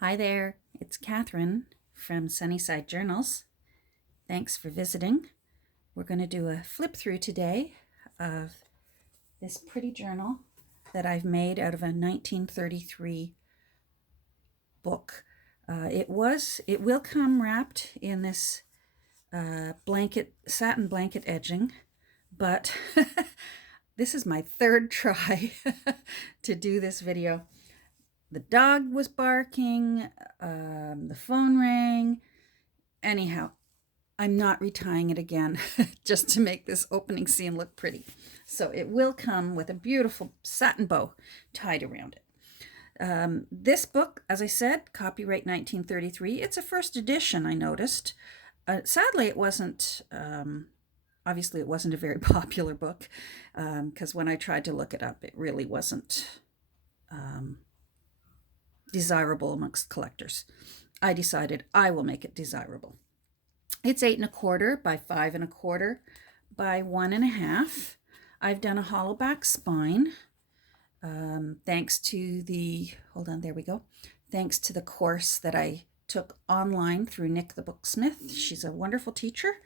Hi there, it's Catherine from Sunnyside Journals. Thanks for visiting. We're going to do a flip through today of this pretty journal that I've made out of a 1933 book. It will come wrapped in this satin blanket edging, but this is my third try to do this video. The dog was barking, the phone rang. Anyhow, I'm not retying it again just to make this opening scene look pretty. So it will come with a beautiful satin bow tied around it. This book, as I said, copyright 1933. It's a first edition, I noticed. Sadly, it wasn't, obviously it wasn't a very popular book, because when I tried to look it up, it really wasn't desirable amongst collectors. I decided I will make it desirable. It's 8 1/4 by 5 1/4 by 1 1/2. I've done a hollow back spine, thanks to the, hold on, there we go. Thanks to the course that I took online through Nick the Booksmith. She's a wonderful teacher,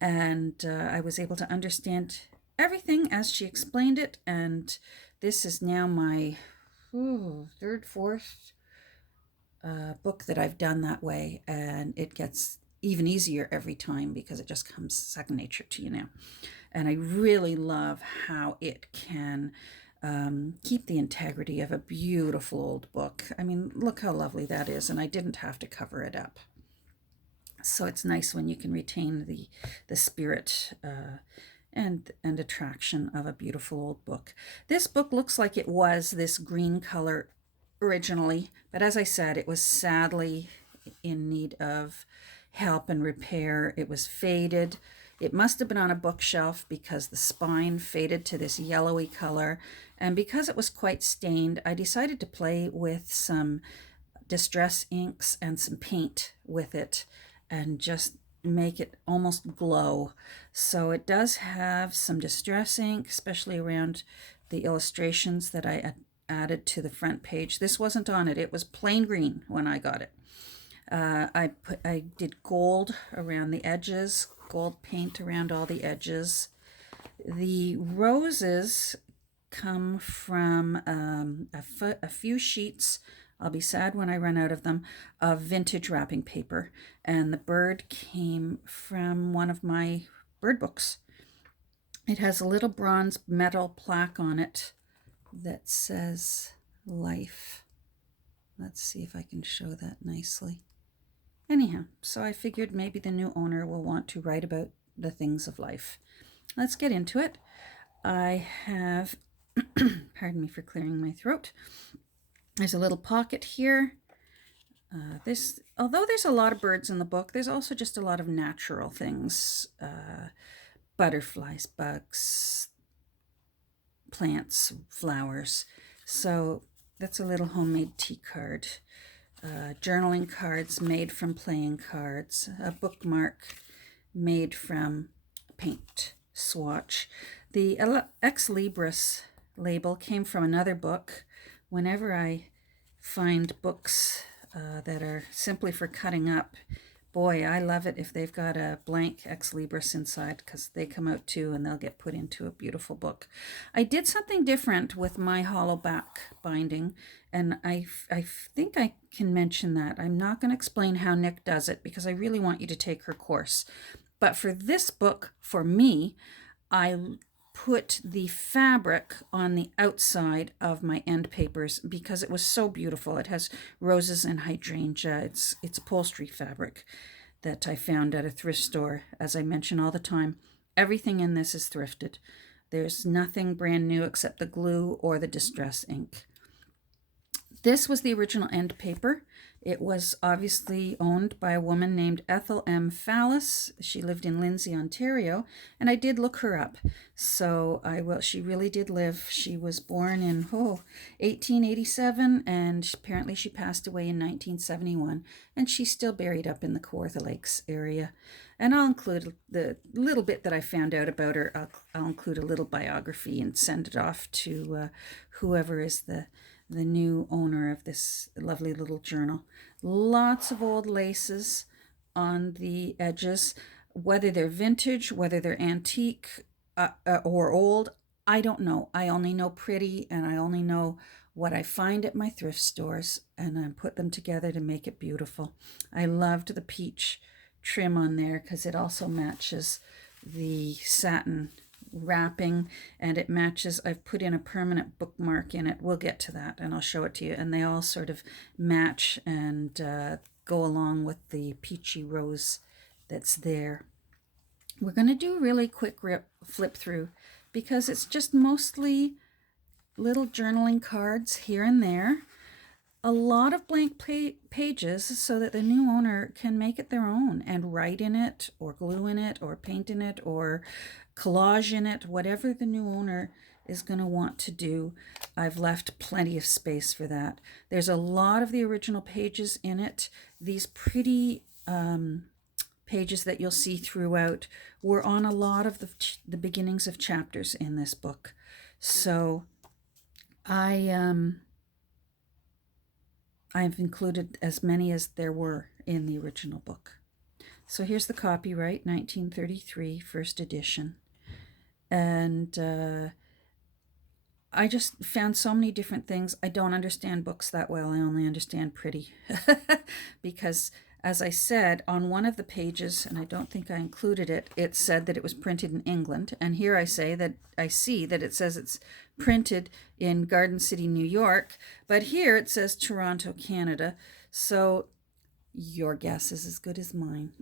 and I was able to understand everything as she explained it, and this is now my third, fourth book that I've done that way, and it gets even easier every time because it just comes second nature to you now. And I really love how it can keep the integrity of a beautiful old book. I mean, look how lovely that is, and I didn't have to cover it up. So it's nice when you can retain the spirit and attraction of a beautiful old book. This book looks like it was this green color originally, but as I said, it was sadly in need of help and repair. It was faded. It must have been on a bookshelf because the spine faded to this yellowy color, and because it was quite stained, I decided to play with some distress inks and some paint with it and just make it almost glow. So it does have some distress ink, especially around the illustrations that I added to the front page. This wasn't on it. It was plain green when I got it. I did gold around the edges, gold paint around all the edges. The roses come from a few sheets, I'll be sad when I run out of them, of vintage wrapping paper. And the bird came from one of my bird books. It has a little bronze metal plaque on it that says life. Let's see if I can show that nicely. Anyhow, so I figured maybe the new owner will want to write about the things of life. Let's get into it. I have, pardon me for clearing my throat. There's a little pocket here. Although there's a lot of birds in the book, there's also just a lot of natural things. Butterflies, bugs, plants, flowers. So that's a little homemade tea card. Journaling cards made from playing cards, a bookmark made from paint swatch. The Ex Libris label came from another book. Whenever I find books that are simply for cutting up, boy, I love it if they've got a blank Ex Libris inside, because they come out too and they'll get put into a beautiful book. I did something different with my hollow back binding, and I think I can mention that. I'm not going to explain how Nick does it because I really want you to take her course. But for this book, for me, I put the fabric on the outside of my end papers because it was so beautiful. It has roses and hydrangea. It's upholstery fabric that I found at a thrift store. As I mention all the time, everything in this is thrifted. There's nothing brand new except the glue or the distress ink. This was the original end paper. It was obviously owned by a woman named Ethel M. Fallis. She lived in Lindsay, Ontario, and I did look her up. So she really did live. She was born in 1887, and apparently she passed away in 1971, and she's still buried up in the Kawartha Lakes area. And I'll include the little bit that I found out about her. I'll include a little biography and send it off to whoever is the the new owner of this lovely little journal. Lots of old laces on the edges, whether they're vintage, whether they're antique or old, I don't know. I only know pretty, and I only know what I find at my thrift stores, and I put them together to make it beautiful. I loved the peach trim on there because it also matches the satin wrapping, and it matches. I've put in a permanent bookmark in it. We'll get to that and I'll show it to you, and they all sort of match and go along with the peachy rose that's there. We're going to do a really quick flip through because it's just mostly little journaling cards here and there. A lot of blank pages so that the new owner can make it their own and write in it or glue in it or paint in it or collage in it, whatever the new owner is going to want to do. I've left plenty of space for that. There's a lot of the original pages in it. These pretty pages that you'll see throughout were on a lot of the beginnings of chapters in this book. So I've included as many as there were in the original book. So here's the copyright, 1933, first edition. And I just found so many different things. I don't understand books that well. I only understand pretty. Because, as I said, on one of the pages, and I don't think I included it, it said that it was printed in England. And here I see that it says it's printed in Garden City, New York. But here it says Toronto, Canada. So your guess is as good as mine.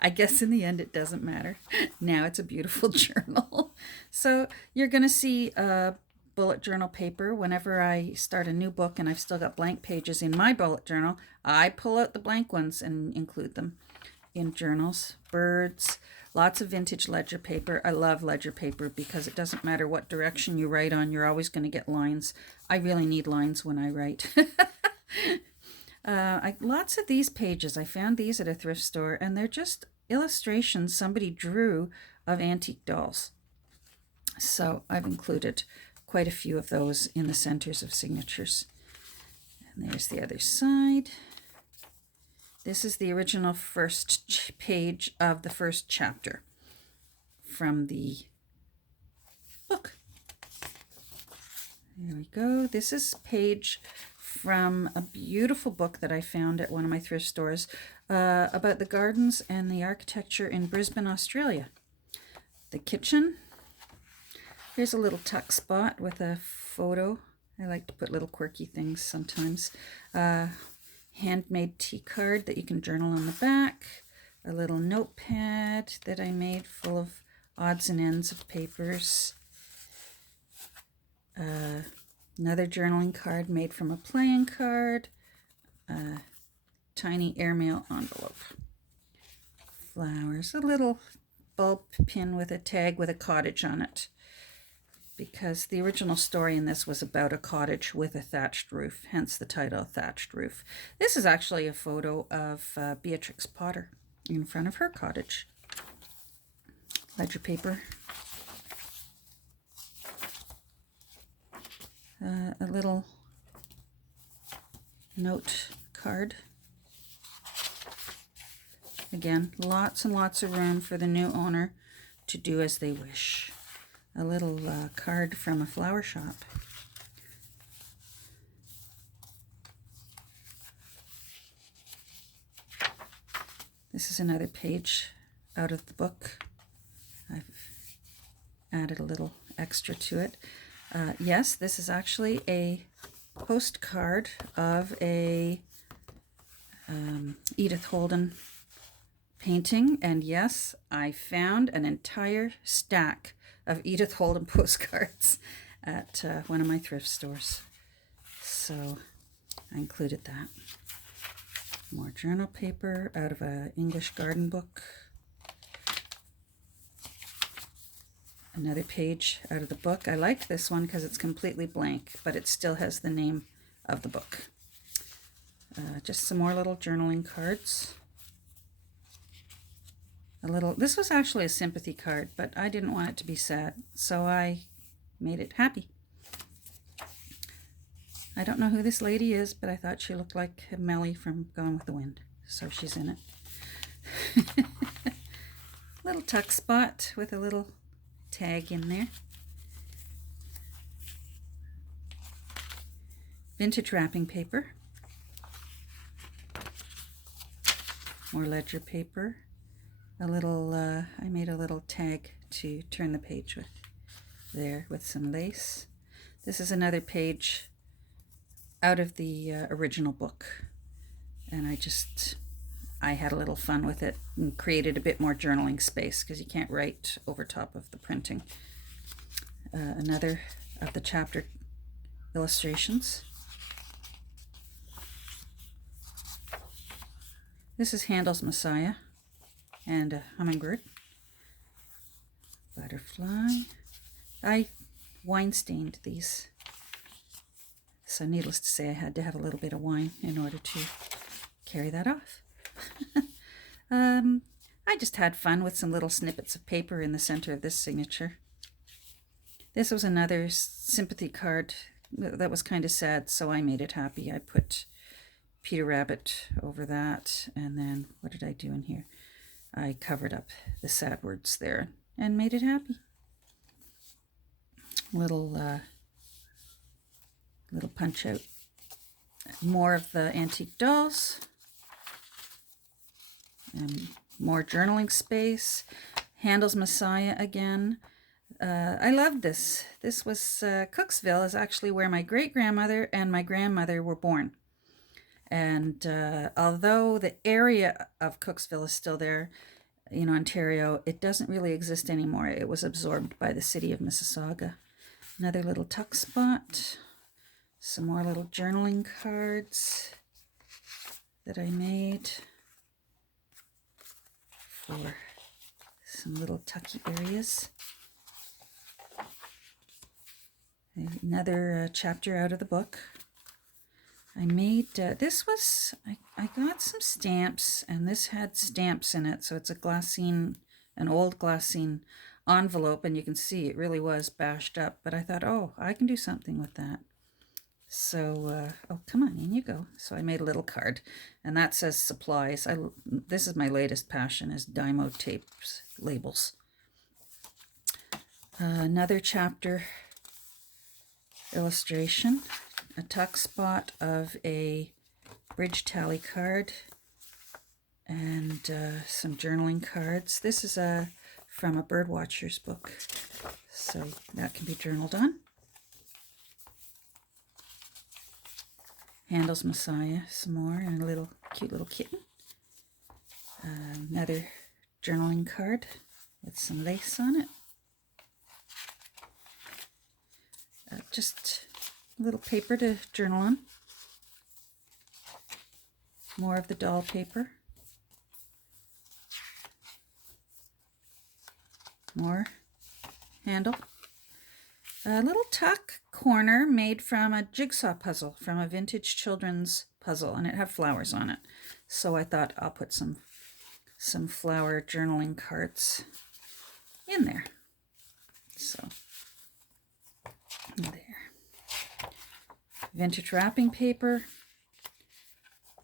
I guess in the end it doesn't matter. Now it's a beautiful journal. So you're going to see bullet journal paper whenever I start a new book and I've still got blank pages in my bullet journal. I pull out the blank ones and include them in journals. Birds, lots of vintage ledger paper. I love ledger paper because it doesn't matter what direction you write on, you're always going to get lines. I really need lines when I write. Lots of these pages, I found these at a thrift store, and they're just illustrations somebody drew of antique dolls. So I've included quite a few of those in the centers of signatures. And there's the other side. This is the original first page of the first chapter from the book. There we go. This is page from a beautiful book that I found at one of my thrift stores about the gardens and the architecture in Brisbane, Australia. The kitchen. Here's a little tuck spot with a photo. I like to put little quirky things sometimes. Handmade tea card that you can journal on the back. A little notepad that I made full of odds and ends of papers. Another journaling card made from a playing card. Tiny airmail envelope. Flowers. A little bulb pin with a tag with a cottage on it. Because the original story in this was about a cottage with a thatched roof, hence the title, Thatched Roof. This is actually a photo of Beatrix Potter in front of her cottage. Ledger paper. A little note card. Again, lots and lots of room for the new owner to do as they wish. A little card from a flower shop. This is another page out of the book. I've added a little extra to it. Yes, this is actually a postcard of a Edith Holden painting, and yes, I found an entire stack of Edith Holden postcards at one of my thrift stores. So I included that. More journal paper out of an English garden book. Another page out of the book. I like this one because it's completely blank, but it still has the name of the book. Just some more little journaling cards. This was actually a sympathy card, but I didn't want it to be sad, so I made it happy. I don't know who this lady is, but I thought she looked like Melly from Gone with the Wind, so she's in it. Little tuck spot with a little tag in there. Vintage wrapping paper. More ledger paper. A little, I made a little tag to turn the page with there with some lace. This is another page out of the original book, and I had a little fun with it and created a bit more journaling space because you can't write over top of the printing. Another of the chapter illustrations. This is Handel's Messiah and a hummingbird. Butterfly. I wine stained these, so needless to say I had to have a little bit of wine in order to carry that off. I just had fun with some little snippets of paper in the center of this signature. This was another sympathy card that was kind of sad, so I made it happy. I put Peter Rabbit over that, and then what did I do in here? I covered up the sad words there and made it happy. Little punch out. More of the antique dolls. And more journaling space. Handel's Messiah again. I loved this. This was Cooksville is actually where my great-grandmother and my grandmother were born. And although the area of Cooksville is still there in Ontario, it doesn't really exist anymore. It was absorbed by the city of Mississauga. Another little tuck spot. Some more little journaling cards that I made for some little tucky areas. Another chapter out of the book. I made, I got some stamps, and this had stamps in it, so it's an old glassine envelope, and you can see it really was bashed up, but I thought, oh, I can do something with that. So, oh, come on, in you go. So I made a little card, and that says supplies. This is my latest passion, is Dymo tapes, labels. Another chapter illustration, a tuck spot of a bridge tally card, and some journaling cards. This is from a birdwatcher's book, so that can be journaled on. Handel's Messiah, some more, and a cute little kitten. Another journaling card with some lace on it. Just a little paper to journal on. More of the doll paper. More Handel. A little tuck corner made from a jigsaw puzzle, from a vintage children's puzzle, and it had flowers on it. So I thought I'll put some flower journaling cards in there. So there. Vintage wrapping paper.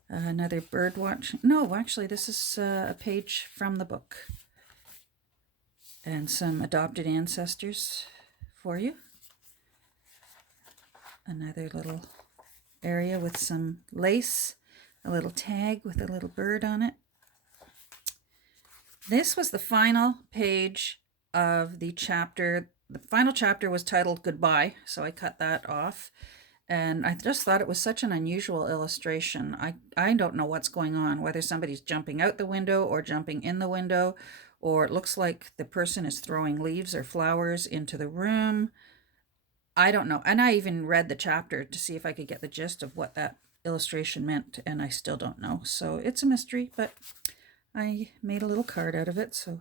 Another bird watch. No, actually, this is a page from the book. And some adopted ancestors for you. Another little area with some lace, a little tag with a little bird on it. This was the final page of the chapter. The final chapter was titled Goodbye, so I cut that off. And I just thought it was such an unusual illustration. I don't know what's going on, whether somebody's jumping out the window or jumping in the window, or it looks like the person is throwing leaves or flowers into the room. I don't know. And I even read the chapter to see if I could get the gist of what that illustration meant, and I still don't know. So it's a mystery, but I made a little card out of it, so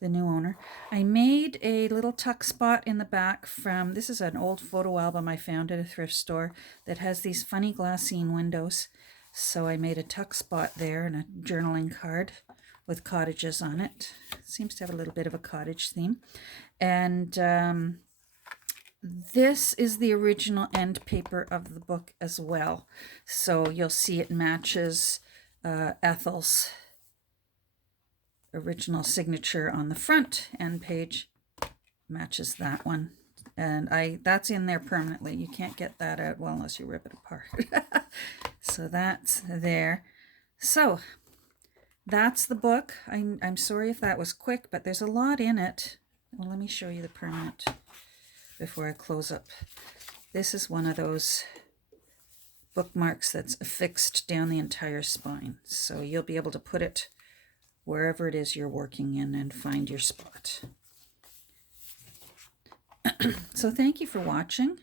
the new owner. I made a little tuck spot in the back from, this is an old photo album I found at a thrift store that has these funny glassine windows. So I made a tuck spot there and a journaling card with cottages on it. It seems to have a little bit of a cottage theme. And This is the original end paper of the book as well. So you'll see it matches Ethel's original signature on the front end page. Matches that one. And that's in there permanently. You can't get that out, well, unless you rip it apart. So that's there. So that's the book. I'm sorry if that was quick, but there's a lot in it. Well, let me show you the permanent before I close up. This is one of those bookmarks that's affixed down the entire spine. So you'll be able to put it wherever it is you're working in and find your spot. So thank you for watching,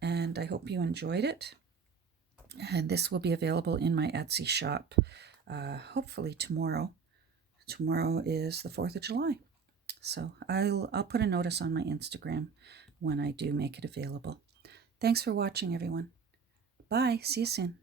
and I hope you enjoyed it. And this will be available in my Etsy shop, hopefully tomorrow. Tomorrow is the 4th of July. So I'll put a notice on my Instagram when I do make it available. Thanks for watching, everyone. Bye. See you soon.